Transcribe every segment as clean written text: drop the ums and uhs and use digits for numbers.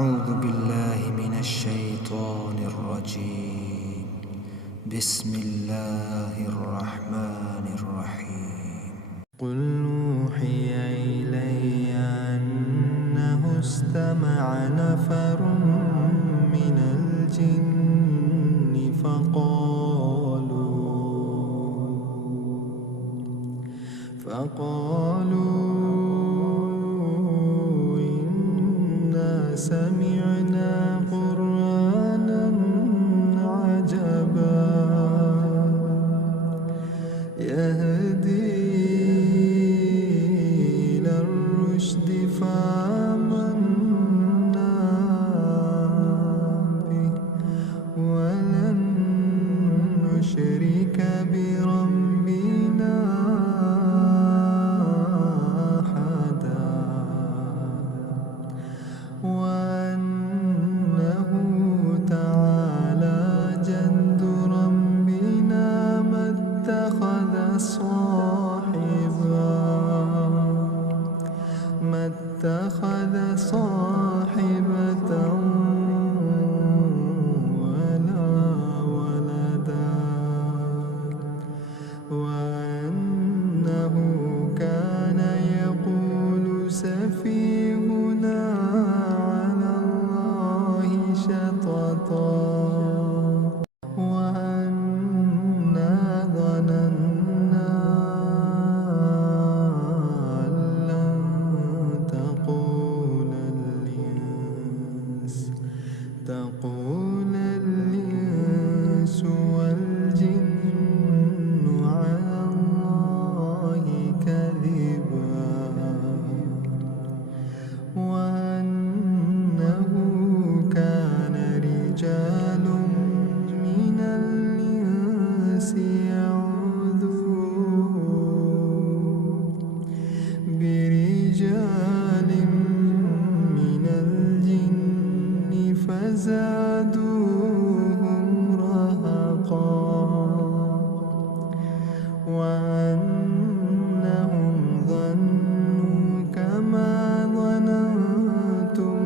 أعوذ بالله من الشيطان الرجيم. بسم الله الرحمن الرحيم. قل أوحي إلي أنه استمع نفر من الجن فقالوا إنا سمعنا قرآنا عجبا يهدي إلى الرشد فآمنا به ولن نشرك بربنا أحدا وأنه تعالى جد ربنا ما اتخذ صاحبة ولا ولدا وأنه كان يقول سفيهنا على الله شططا وأنا ظننا أن لن تقول الإنس والجن على الله كذبا وأنه كان رجال من الإنس يعوذون برجال من الجن فزادوهم رهقا وأنهم ظنوا كما ظننتم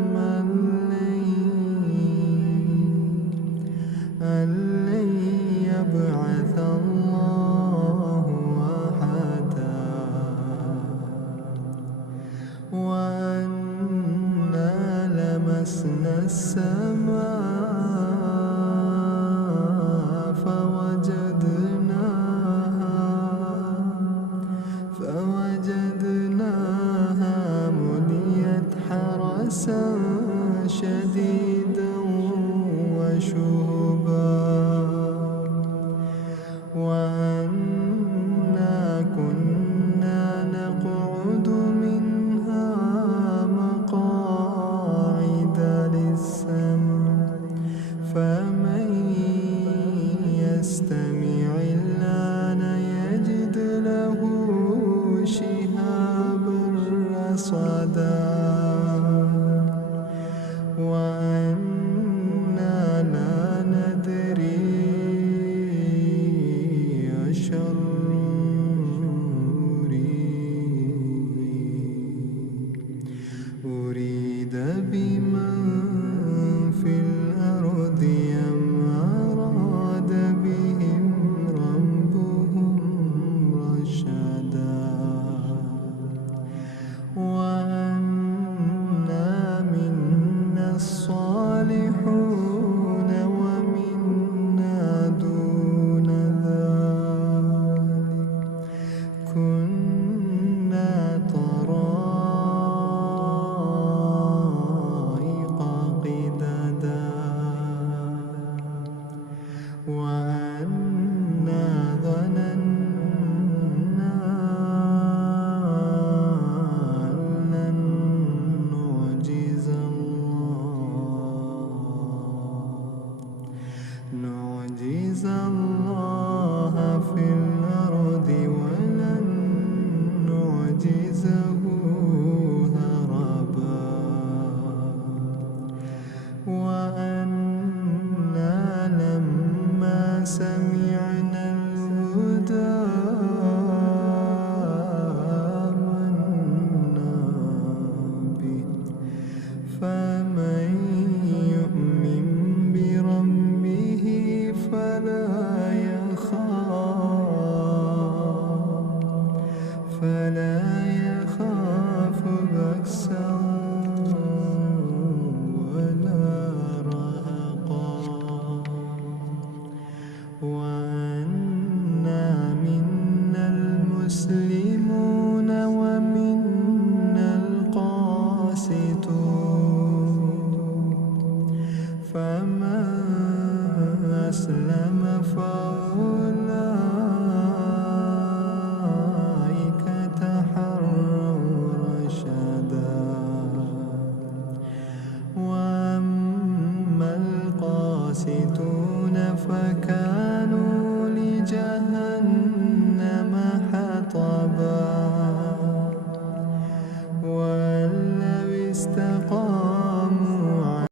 أن لن يبعث الله أحدا وأنا لمسنا السماء فوجدناها مليت حرسا شديدا وشهبا وأنا كنا نقعد منها مقاعد للسمع فمن يستمع الآن يجد له شهابا رصدا وأنا لا ندري أشر أريد بمن في الأرض أم أراد بهم ربهم رشدا وأنا منا الصالحون ومنا دون ذلك كنا طرائق قددا وأنا ظننا أن لن نعجز الله فمن أسلم فهو